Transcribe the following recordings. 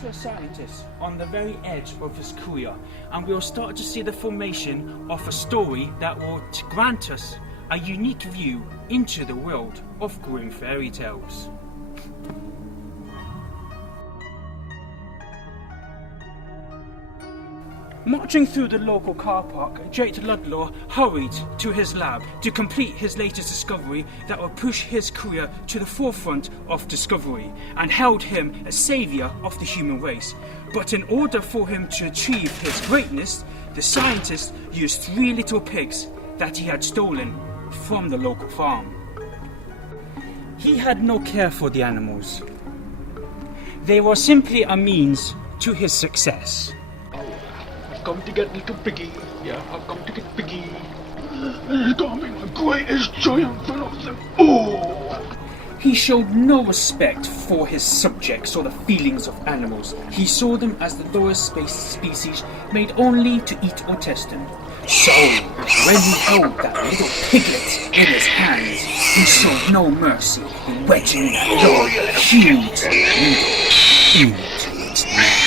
to a scientist on the very edge of his career, and we'll start to see the formation of a story that will grant us a unique view into the world of grim fairy tales. Marching through the local car park, Jake Ludlow hurried to his lab to complete his latest discovery that would push his career to the forefront of discovery and held him a saviour of the human race. But in order for him to achieve his greatness, the scientist used 3 little pigs that he had stolen from the local farm. He had no care for the animals. They were simply a means to his success. Come to get little piggy. Yeah, I've come to get piggy. It's gonna be my greatest triumph of them all. He showed no respect for his subjects or the feelings of animals. He saw them as the lowest species made only to eat or test them. So, when he held that little piglet in his hands, he showed no mercy in wedging your huge needle into its neck.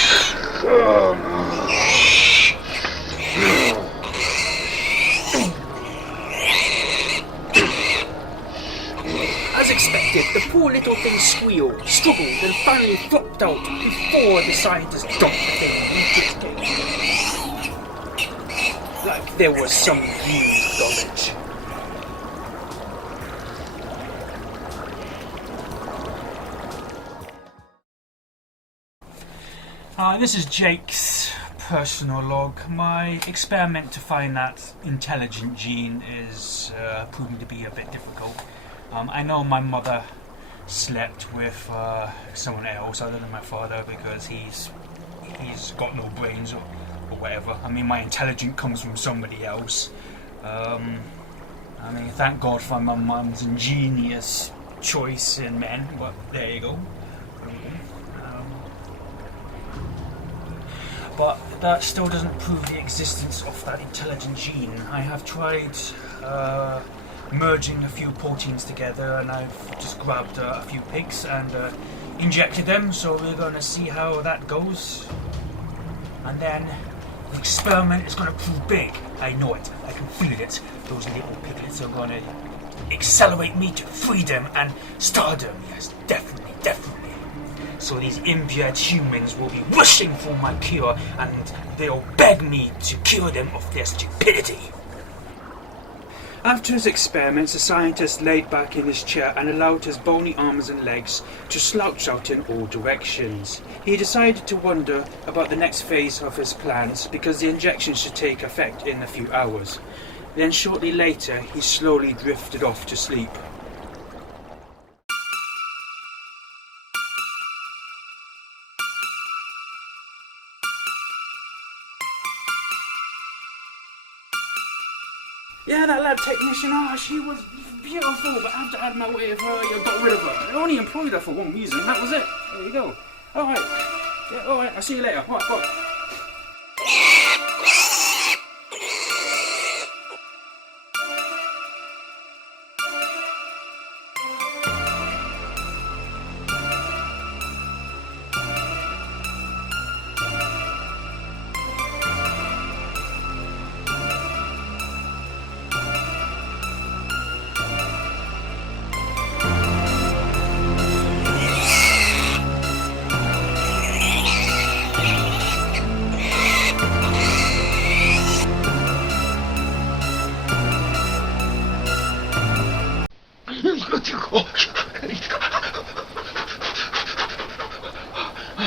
As expected, the poor little thing squealed, struggled, and finally flopped out before the scientist dumped the thing into its cage. Like there was some huge knowledge. This is Jake's personal log. My experiment to find that intelligent gene is proving to be a bit difficult. I know my mother slept with someone else other than my father because he's got no brains or whatever. I mean, my intelligence comes from somebody else. I mean, thank God for my mum's ingenious choice in men, but there you go. But that still doesn't prove the existence of that intelligent gene. I have tried merging a few proteins together, and I've just grabbed a few pigs and injected them, so we're going to see how that goes. And then the experiment is going to prove big. I know it. I can feel it. Those little piglets are going to accelerate me to freedom and stardom. Yes, definitely, definitely. So these impure humans will be wishing for my cure, and they'll beg me to cure them of their stupidity. After his experiments, the scientist laid back in his chair and allowed his bony arms and legs to slouch out in all directions. He decided to wonder about the next phase of his plans because the injection should take effect in a few hours. Then shortly later, he slowly drifted off to sleep. Yeah, that lab technician, she was beautiful, but after I had my way of her, you got rid of her. I only employed her for one reason, that was it. There you go. Alright. Yeah, alright, I'll see you later. Bye.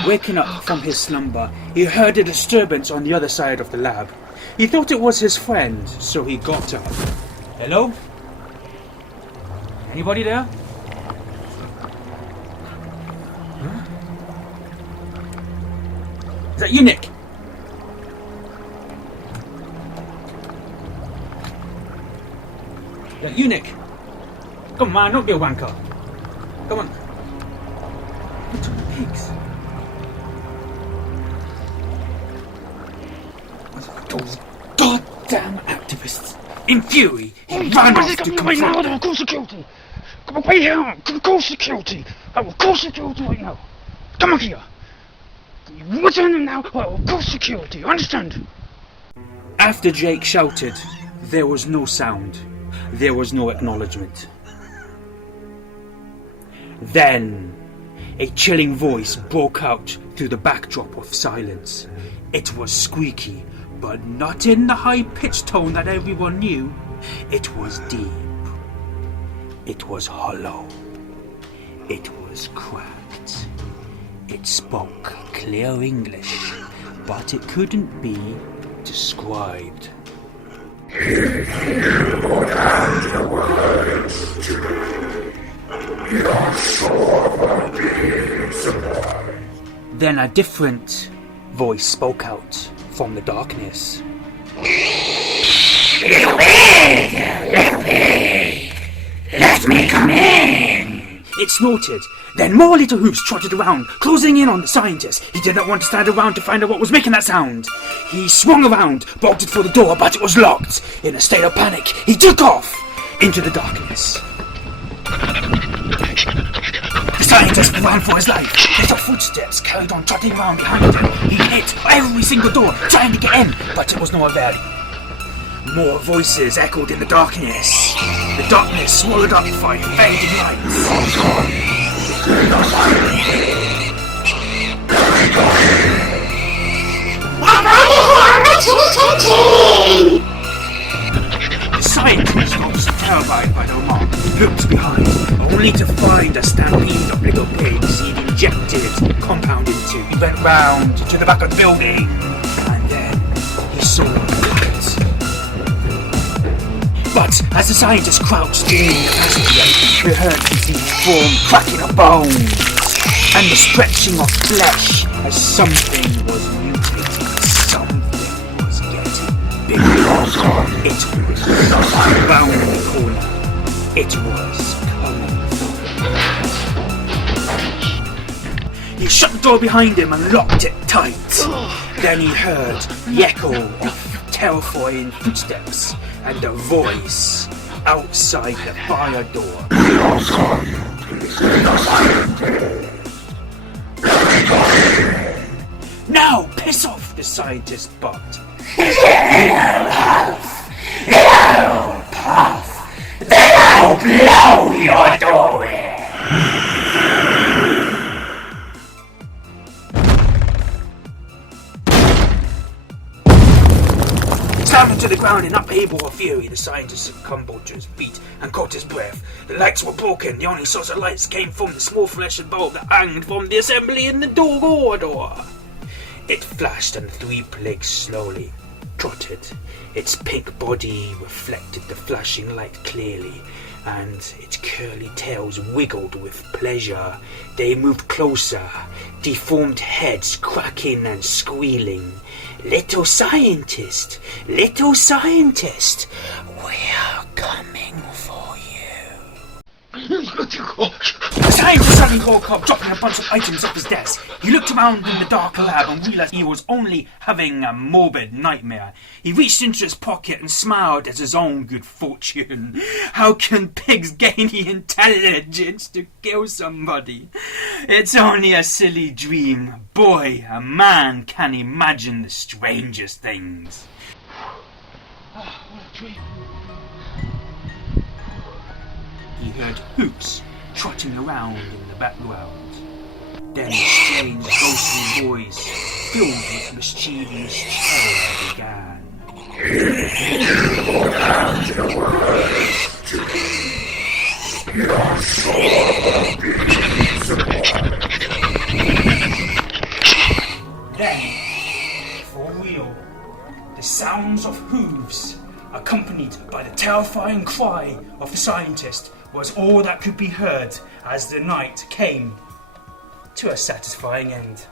Waking up from his slumber, he heard a disturbance on the other side of the lab. He thought it was his friend, so he got up. Hello? Anybody there? Huh? Is that you, Nick? Is that you, Nick? Come on, don't be a wanker. Come on. Little pigs. Those goddamn activists. In fury, he ran off to confront them. Call security! Come away here! Call security! I will call security right now! Come up here! You what's in them now? I will call security, you understand? After Jake shouted, there was no sound. There was no acknowledgement. Then, a chilling voice broke out through the backdrop of silence. It was squeaky, but not in the high-pitched tone that everyone knew. It was deep. It was hollow. It was cracked. It spoke clear English, but it couldn't be described. Then a different voice spoke out from the darkness. Little pig! Let me come in! It snorted. Then more little hoofs trotted around, closing in on the scientist. He did not want to stand around to find out what was making that sound. He swung around, bolted for the door, but it was locked. In a state of panic, he took off into the darkness. The scientist ran for his life. Little footsteps carried on trotting around behind him. He hit every single door, trying to get in, but it was no avail. More voices echoed in the darkness. The darkness swallowed up five fading lights. The scientist, terrified by the remark, looked behind, only to find a stampede of little pigs he'd injected compound into. He went round to the back of the building, and then he saw lights. But as the scientist crouched in the passageway, he heard the form cracking of bones and the stretching of flesh as something was mutating, something was getting bigger. It was round the corner. It was coming. He shut the door behind him and locked it tight. Then he heard the echo of terrifying footsteps and a voice outside the fire door. Now, piss off, the scientist barked. Then I'll blow your door in! Slamming to the ground in upheaval of fury, the scientist succumbed to his feet and caught his breath. The lights were broken. The only source of lights came from the small fleshed bulb that hung from the assembly in the door. It flashed and the three pigs slowly trotted. Its pink body reflected the flashing light clearly, and its curly tails wiggled with pleasure. They moved closer, deformed heads cracking and squealing. Little scientist, we're coming for you. The scientist suddenly woke up, dropping a bunch of items off his desk. He looked around in the dark lab and realized he was only having a morbid nightmare. He reached into his pocket and smiled at his own good fortune. How can pigs gain the intelligence to kill somebody? It's only a silly dream. Boy, a man can imagine the strangest things. What a dream. He heard hoots trotting around in the background. Then a strange ghostly voice filled with mischievous terror began. Then, for real, the sounds of hooves, accompanied by the terrifying cry of the scientist, was all that could be heard as the night came to a satisfying end.